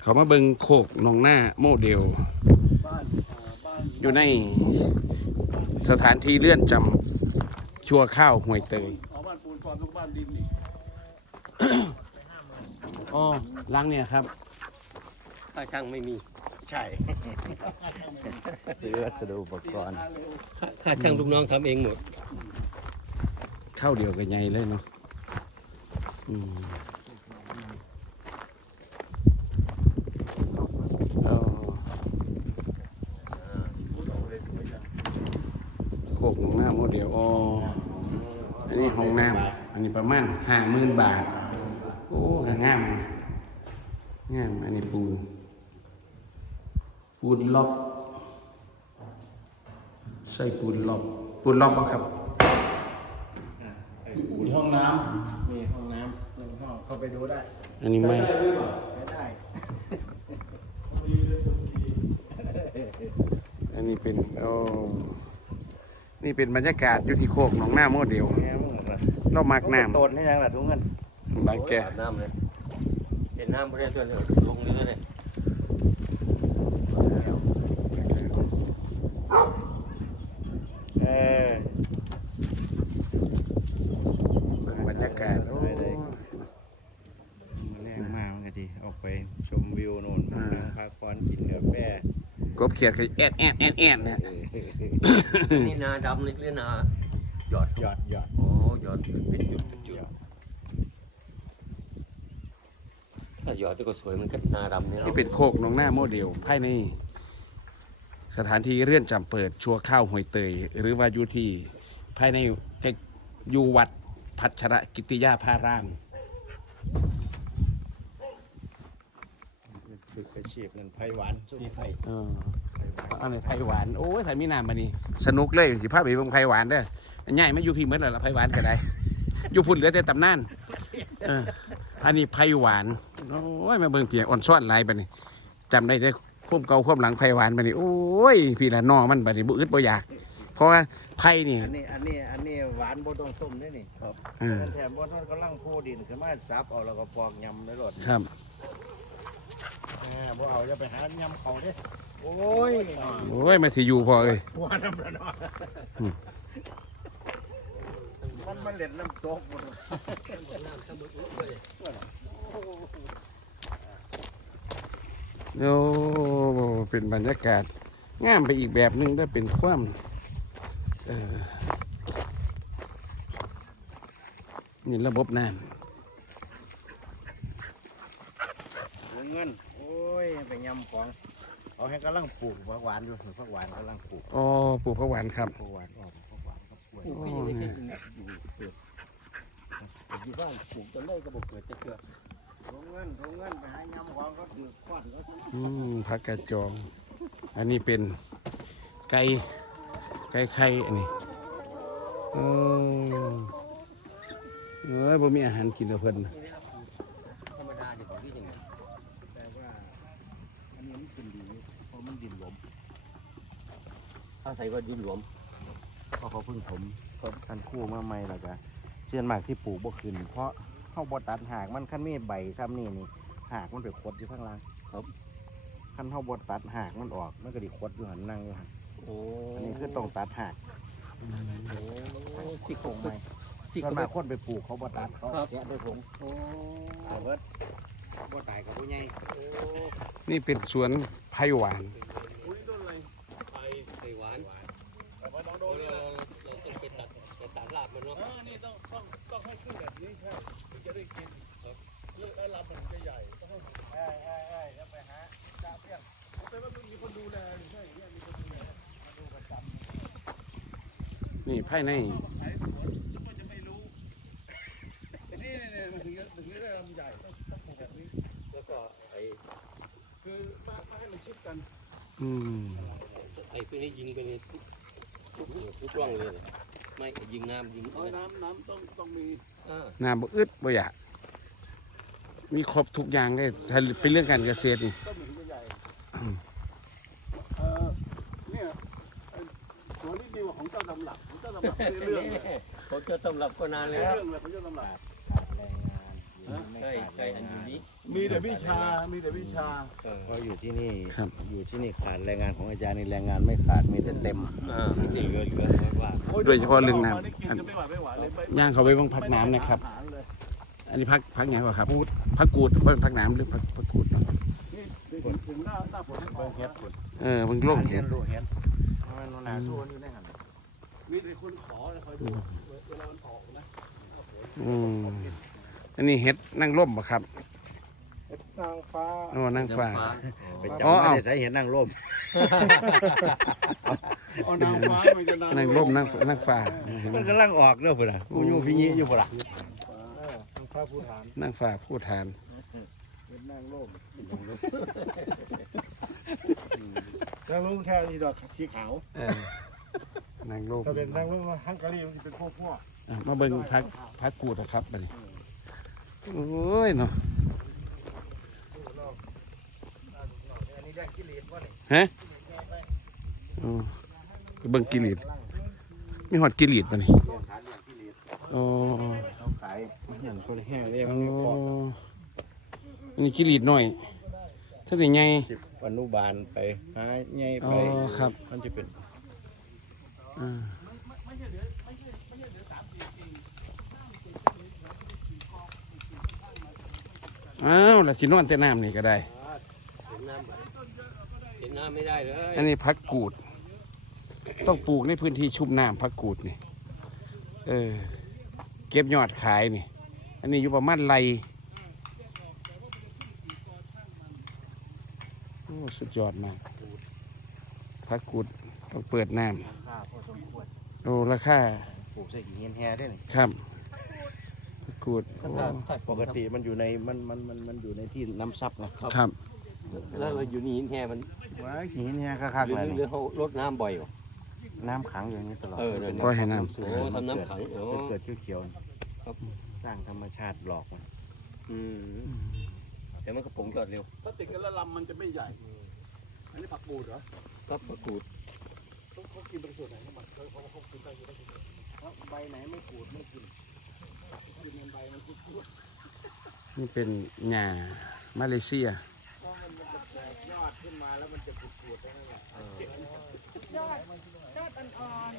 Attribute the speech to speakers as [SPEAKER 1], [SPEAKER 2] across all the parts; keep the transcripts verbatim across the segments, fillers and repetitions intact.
[SPEAKER 1] เขามาเบิ่งโคกหนองหน้าโมเดลอยู่ในสถานที่เลื่อนจำชั่วข้าวห่วยเตย
[SPEAKER 2] บ้านปูนก่อนต้องบ้านดินนี่
[SPEAKER 1] อ๋อล้างเนี่ยครับ
[SPEAKER 3] ค่าช่างไม่มี
[SPEAKER 2] ใช่
[SPEAKER 3] ซื้อวัสดุอุปกรณ์ค่าช่างลูกน้องทำเองหมด
[SPEAKER 1] ข้าวเดียวกับใหญ่เลยเนาะโคกหน้าโมเดลอ๋ออันนี้ห้องน้ำอันนี้ประมาณห้าหมื่นบาทโอ้งามงามอันนี้ปูนปูนล็อกใส่ปูนล็อกปูนล็อกป่ะครับ
[SPEAKER 2] มีห้องน้ำมีห้องน้ำลงห้องเข้าไปดูได้
[SPEAKER 1] อันนี้ไม่
[SPEAKER 2] ได้
[SPEAKER 1] อันนี้เป็นโอ้นี่เป็นบรรยากาศอยู่ที่โคกหนองหน้าโมเดลเรามักน้ำ
[SPEAKER 2] โตนให้ยังล่ะทุกเงิน
[SPEAKER 1] บางแก
[SPEAKER 3] น้ำเลยเป็นน้ำประเทศส่วนลงเรือเลย
[SPEAKER 2] เอ
[SPEAKER 1] อบรรยากาศโอ้
[SPEAKER 2] มาแรงมากมันก็ดีออกไปชมวิวโน่นนั่งพักผ่อนกินกาแฟ
[SPEAKER 1] กบเขียดคือแอดแอดแอดแอดเนี่ย
[SPEAKER 3] นี่นาดำนี่เรียกนาหยอด
[SPEAKER 2] หยอดหยอด
[SPEAKER 3] โอ้หยอดเป็นจุดเป็นจุดถ้าหยอดก็สวยมันก็นาดำนี่
[SPEAKER 1] นี่เป็นโคกหนองหน้าโมเดลภายในสถานที่เรื่อนจำเปิดชั่วข้าวห่วยเตยหรือว่าอยู่ที่ภายในอยู่วัดพัชรกิติยาพาราม
[SPEAKER 2] ฝึกอาชีพนั่นไผ่หวาน
[SPEAKER 3] ที่ไผ่
[SPEAKER 1] เอออันนี้ไผ่หวานโอ้ยใส่มีน้ำมานี่สนุกเลยสิภาพไปเบิ่งไผ่หวานเด้อใหญ่ไม่อยู่พี่เหมือนละไผ่หวานก็ได้อยู่พุ่นเหลือแต่ตำนานเอออันนี้ไผ่หวานโอ้ยมาเบิ่งเพียงอ่อนซ้อนหลายบัดนี้จำได้แต่ควบเก่าควบหลังไผ่หวานบัดนี้โอ้ยพี่ละนอมันบัดนี้บ่อึดบ่อยากเพราะว่าไผ่นี่
[SPEAKER 2] อันนี้อันนี้อันนี้หวานบ่ต้องต้มได้นี่ครับแถมบ่ต้องกำลังพูดินขึ้นมาซับเอาแล้วก็ฟอกยำในรถ
[SPEAKER 1] ครับ
[SPEAKER 2] บ่เอาจะไปหายำเขาดิโอ้ย
[SPEAKER 1] โอ้ยมาสิอยู่พอเอ้ย
[SPEAKER 2] หัวน้ำละเนาะมันมันเล่นน้ำตกหมด
[SPEAKER 1] โอ้เป็นบรรยากาศงามไปอีกแบบนึงได้เป็นความเออนี่ระบบน้ำ
[SPEAKER 2] เงินโอ้ยไปยำของเอาให้กำลังปลูกผักหวานอยู่ผักหวานกำลังปลูก
[SPEAKER 1] อ๋อปลูกผักหวานครับ
[SPEAKER 2] ผักหวานออกผักหวานกับกล้วยปลูกนี่เกิดคิดว่าปลูกต้นเล่ก็บอกเกิดจะเกิดทงเงินทงเงินไปหายำของก็ถือก้อนก็
[SPEAKER 1] อืมผักกระจองอันนี้เป็นไก่ไก่ไข่อันนี้อืมเอ้ยบ่มีอาหารกินแล้วเพิ่น
[SPEAKER 3] ธรรมดาจะบอกที่ยังไง
[SPEAKER 2] แต่ว่าอันนี้มันขึ้นดีเพราะมันดินหลวม
[SPEAKER 3] อาศัยว่าดินหลวม
[SPEAKER 2] เพราะเขาเพิ่งถมท่านคู่มาใหม่แล้วก็เชื่อมากที่ปลูกบ่ขึ้นเพราะเข้าบ่ตัดหากมันขั้นมีใบซ้ำนี่นี่หากมันไปคดอยู่ข้างล่างครับขั้นเข้าบ่ตัดหากมันออกมันก็ดิคดอยู่หันนั่งอยู่หันโอ้อันนี้คือต้องตัดหาก
[SPEAKER 3] โอ้ที่โคงใหม่
[SPEAKER 2] ที่เขามาคนไปปลูกเขาบ่ตัดเขาแกะได้ผงโอ้เบิดบ่ตายกับผู้ใหญ่
[SPEAKER 1] นี่เป็นสวนไผ่หวาน
[SPEAKER 3] อุ้ยต้นอะไรไผ่ไผ่หวานแต่ว่าน้องโดนเราเราต้องไปตัดไปตัดรากมันเนาะ
[SPEAKER 2] นี่ต้องต้องต้องให้ขึ้นแบบนี้ใช่ถึงจะได้กินเลือกไอ้ลำมันจะใหญ่ต้องให้เอ้ยเอ้ยเอ้ยจะไปหาจ่าเพี้ยนแต่ว่ามีคนดูแลใช่ไหมมีคนดูแลมาดูประจ
[SPEAKER 1] ำนี่ไผ่ในนี่
[SPEAKER 2] นี่นี่มันถึงจะถึงจะได้ลำใหญ่ต้องต้องปลูกแบบนี้
[SPEAKER 3] แล้วก็ไอ้
[SPEAKER 2] คือมามาให้มันชิดกัน
[SPEAKER 1] อืม
[SPEAKER 3] ไอ้ตัวนี้ยิงไปเลยทุกทุกกล้องเลยไม่ยิงน้ำยิง
[SPEAKER 2] น้ำน้ำต้องต้องมี
[SPEAKER 1] น้ำบ่อึดบ่อยากมีครบทุกอย่างเลยถ้าเป็นเรื่องการเกษตรนี่
[SPEAKER 2] ต้นถึงจะใหญ่เออเนี่ยสวนนี้ดีกว่าของเจ้าตำหลักของเจ้าตำหลักเรื่อง
[SPEAKER 3] ของเจ้าตำหลักก็นานแล้ว
[SPEAKER 2] เรื่องเลยของเจ้าตำหลัก
[SPEAKER 3] ใช่ใช่อันอยู่นี้
[SPEAKER 4] มีแต่วิชา มีแต่วิชา
[SPEAKER 2] เพราะอยู่ที่นี่
[SPEAKER 1] ครับ
[SPEAKER 2] อยู่ที่นี่ขาดแรงงานของอาจารย์ในแรงงานไม่ขาดมีแต่เต็ม
[SPEAKER 3] เออจริงๆเหลือเหลือว่า
[SPEAKER 1] โดยเฉพาะเรื่องน้
[SPEAKER 4] กินจะไม่หวานไม่หวานเลยไป
[SPEAKER 1] ำย่างเขาไปบ้างพักน้ำนะครับ
[SPEAKER 4] อาหารเลย
[SPEAKER 1] อันนี้พักพักไงวะครับพักกูดเบิ่งพักน้ำหรือพักพักกูดเนาะ
[SPEAKER 4] นี่ถึงถึงหน้าหน้าฝน
[SPEAKER 2] เบิ่งเฮ็ดผล
[SPEAKER 1] เออเบิ่งโล่ง
[SPEAKER 2] เรี
[SPEAKER 1] เห็
[SPEAKER 2] ย
[SPEAKER 1] น
[SPEAKER 2] นรู้เฮ็ดมันหนาสู้อยู่ได้หัน
[SPEAKER 4] มีแต่คนขอแล้วคอยดูเวลามันออกนะ
[SPEAKER 1] อืมอันนี้เห็ดนั่งร่มปะครับ
[SPEAKER 4] นางฟ้า
[SPEAKER 1] โอ้นั่งฟ้า
[SPEAKER 2] ไป
[SPEAKER 1] อ๋
[SPEAKER 2] จั
[SPEAKER 1] อบ เอา
[SPEAKER 2] ไม่ได้ใส่เห็นนั่งร่ม
[SPEAKER 4] เอานางฟ้ามันจะนาง
[SPEAKER 1] นั่งร่มนั่งนั่งฟ้า
[SPEAKER 2] มันกำลังออกเด้อพุ่นน่ะกูอยู่พี่ยี่อยู่พุ่นน่ะ
[SPEAKER 4] นางฟ้าผู้ฐาน
[SPEAKER 1] นั่งฟ้าผู้ทาน
[SPEAKER 4] เป็นนางร่มนางร่มแค่นี้ดอกสีขาว
[SPEAKER 1] เออนั่งร่ม
[SPEAKER 4] ถ้าเป็นนางร่มฮังการีมันจะเป็นพวกพวก
[SPEAKER 1] อ่ะมาเบิ่งพักพักกูดนะครับบัดนี้โอ้ยเนาะ
[SPEAKER 2] อันนี้แดงกิเลสบ่นี่
[SPEAKER 1] ฮะอ๋อไปเบิ่งกิริดมีหอดกิริดบัดนี้
[SPEAKER 2] เลี้ยงฐานเลี้ยงกิเลส
[SPEAKER 1] อ๋อ
[SPEAKER 2] เขาขายมันอย่างคนแห้งเลย
[SPEAKER 1] อ๋
[SPEAKER 2] มันมีของ
[SPEAKER 1] ออันนี้กิริดหน่อย ถ้าเป็นไง
[SPEAKER 2] สิบอนุบาลไปหาใหญ่
[SPEAKER 1] อ๋
[SPEAKER 2] ไป
[SPEAKER 1] อครับ
[SPEAKER 2] มันจะเป็น
[SPEAKER 1] อ่าอ้าวแล้วสินอนแต่น้ำนี่ก็ได้
[SPEAKER 3] เห็นน้ำเห็นน้ำไม่ได้เลย
[SPEAKER 1] อันนี้พักกูด ต้องปลูกในพื้นที่ชุ่มน้ำพักกูดนี่ เออ เก็บยอดขายนี่ อันนี้อยู่ประมาณไรโอ้สุดยอดมากพักกูดต้องเปิดน้
[SPEAKER 2] ค่าพอสมควร
[SPEAKER 1] ำโอ้ราคา
[SPEAKER 2] ปลูกใส่หินเงินแห่ได้นี่
[SPEAKER 1] ครับพักกูดโอ้
[SPEAKER 3] ถ้าถ้า
[SPEAKER 2] ปกติมันอยู่ในมันมันมันมันอยู่ในที่น้ำซับนะครับ
[SPEAKER 1] ครับ
[SPEAKER 3] แล้วเราอยู่นี่หินแห่มัน
[SPEAKER 2] ว้าหินแห่คัก
[SPEAKER 3] หรื
[SPEAKER 2] ๆ
[SPEAKER 3] อ
[SPEAKER 2] เลย
[SPEAKER 3] หรื
[SPEAKER 2] นี่
[SPEAKER 3] อเขาลดน้ำบ่อยเหรอ
[SPEAKER 2] น้ำขังอย่างนี้ตลอด
[SPEAKER 3] เออเดี๋ยวนี้
[SPEAKER 1] ก็ให้น้
[SPEAKER 3] โอ้ทำน้ำขังโอ้
[SPEAKER 2] เกิดเขียว
[SPEAKER 3] ครับ
[SPEAKER 2] ๆสร้างธรรมชาติหลอกมัน
[SPEAKER 3] อืมแต่มันก็ผงยอดเร็ว
[SPEAKER 4] ถ้าติดกันแล้วลำมันจะไม่ใหญ่ อันนี้ผักบูดเหรอ
[SPEAKER 3] ก็ประกูด
[SPEAKER 4] เขาเขากินตรงส่วนไหนของมันเขาเขาเขากินได้อยู่ได้กิน
[SPEAKER 2] เพราะใบไหนไม่ขูดไม่กิน
[SPEAKER 4] กินในใบมันพูดพูด
[SPEAKER 1] ำนี่เป็นหญ้ามาเลเซีย
[SPEAKER 2] เพราะมันมันจะแตกยอดขึ้นมาแล้วมันจะขูดๆได้ไง
[SPEAKER 5] ยอดยอดอ่อน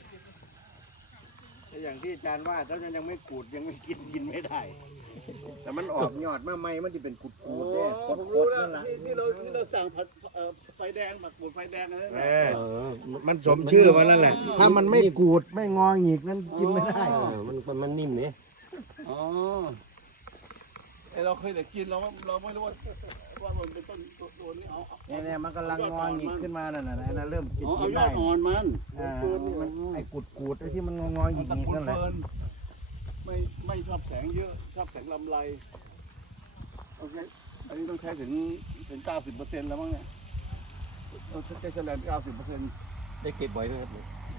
[SPEAKER 2] แต่อย่างที่อาจารย์ว่าถ้ายังไม่ขูดยังไม่กินกินไม่ได้ แต่มันออกยอดเมื่อไม่มันจะเป็นขูด
[SPEAKER 4] โอ้
[SPEAKER 2] ๆเนี่ย
[SPEAKER 4] ผมรู้แล้วที่ที่เราที่เราสั่งผัดเอ่อไฟแดงผักบูดไฟแดงอะไร
[SPEAKER 2] เอ
[SPEAKER 4] นะ
[SPEAKER 2] อ
[SPEAKER 3] เออ
[SPEAKER 2] มันสมชื่อมันนั่นแหละ ถ้ามันไม่ขูดไม่งอหงิกนั้นกินไม่ได้
[SPEAKER 3] เออมันมันมันนิ่มเนี่ย
[SPEAKER 4] อ๋อไอเราเคยแต่กินเราเราไม่รู้ว่าว่ามันเป็นต้นตัวนี้เอา
[SPEAKER 2] เนี่ยเนี่ยมันกำลังงอหงิกขึ้นมานั่นน่ะอันนั้นเริ่มกิน
[SPEAKER 4] เอา
[SPEAKER 2] กิน
[SPEAKER 4] ยอ
[SPEAKER 2] ได้
[SPEAKER 4] ดอ่อนมัน
[SPEAKER 2] อ่ามันไอ้กุดกูดๆไอ้ที่มันงอๆหยิก
[SPEAKER 4] ตระ
[SPEAKER 2] ๆ
[SPEAKER 4] กูล
[SPEAKER 2] นั่นแหละ
[SPEAKER 4] เฟิร์นไม่ไม่ชอบแสงเยอะชอบแสงลำไรโอเคอันนี้ต้องใช้ถึงถึงเก้าสิบเปอร์เซ็นต์แล้วมั้งเนี่ยต้องใช้แสลนเก้าสิบเปอร์เซ็นต์
[SPEAKER 3] ได้เก็บบ่อยไหมครับ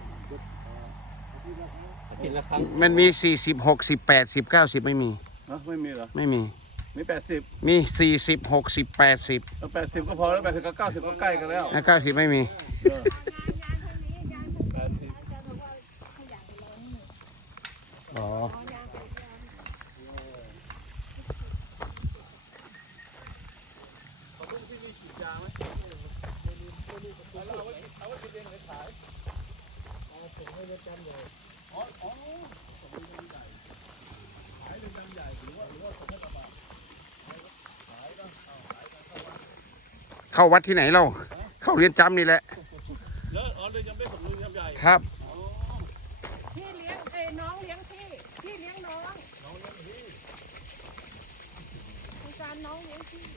[SPEAKER 3] อาทิตย์ละครั้ง
[SPEAKER 1] มันมีสี่สิบหกสิบแปดสิบเก้าสิบไม่มี
[SPEAKER 4] นะไม่มีเหรอ
[SPEAKER 1] ไม่มี
[SPEAKER 4] มีแปดสิบ
[SPEAKER 1] มีสี่สิบหกสิบแปดสิบ
[SPEAKER 4] แปดสิบก็พอแล้วแปดสิบกับเก้าสิบก็ใกล้กันแล้ว
[SPEAKER 1] แล้วเก้าสิบไม่มี
[SPEAKER 4] เออ
[SPEAKER 5] ๆยางยางทางนี้ยางทาง
[SPEAKER 4] แปดสิบ
[SPEAKER 5] อาจารย์บอกว่าขยะไปล้างหนึ่ง
[SPEAKER 1] อ๋อ
[SPEAKER 5] อ๋อยางไปยาง
[SPEAKER 1] เข้าวัดที่ไหนเราเข้าเรียนจำนี่แหละ
[SPEAKER 4] แล้วอ๋อเลยยังไม่ส่งมือทำใหญ่
[SPEAKER 1] ครับ
[SPEAKER 5] พี่เลี้ยงเอ้ยน้องเลี้ยงพี่พี่เลี้ยงน้องน้องเลี้ยงพี่อาจารย์น้องเลี้ยงพี่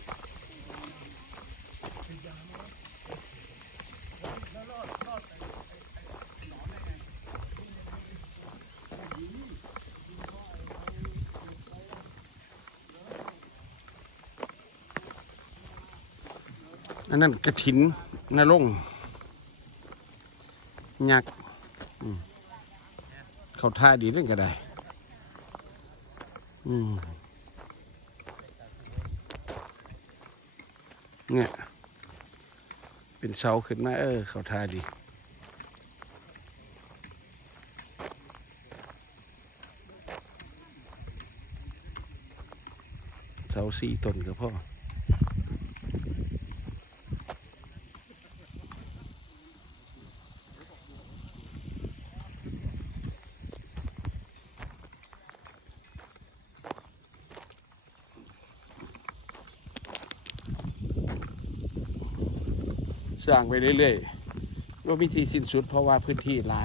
[SPEAKER 1] อันนั้นกระถินนรงค์ยักษ์อืมเขาท่าดีเล่นก็ได้ อืมเนี่ย เป็นเสาขึ้นมาเออ เขาท่าดี เสาสี่ต้นก็พอสร้างไปเรื่อยๆว่ามีที่สิ้นสุดเพราะว่าพื้นที่หลาย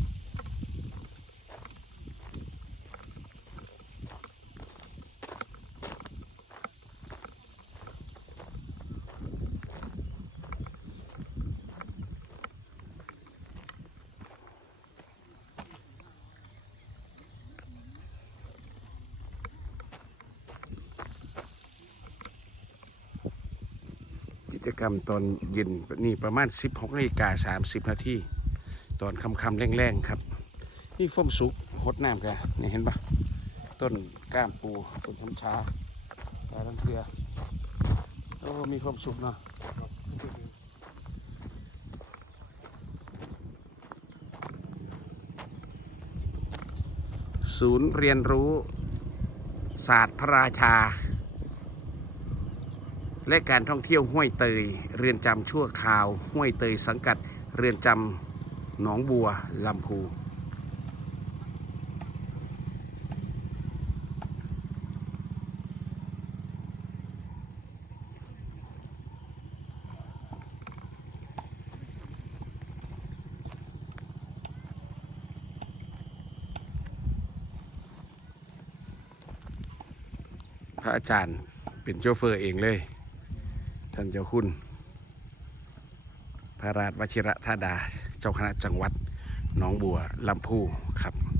[SPEAKER 1] กิจกรรมตอนเย็นนี่ประมาณ สิบหกนาฬิกาสามสิบนาทีตอนค่ำๆแรงๆครับนี่ฟ้มสุกหดน้ำกันนี่เห็นปะต้นก้ามปูต้นชำชาปลาทั้งเครือโอ้มีความสุขเนาะศูนย์เรียนรู้ศาสตร์พระราชาและการท่องเที่ยวห้วยเตยเรือนจำชั่วคราวห้วยเตยสังกัดเรือนจำหนองบัวลำพูพระอาจารย์เป็นโชเฟอร์เองเลยท่านเจ้าคุณพระราชวชิระธาดาเจ้าคณะจังหวัดหนองบัวลำพูครับ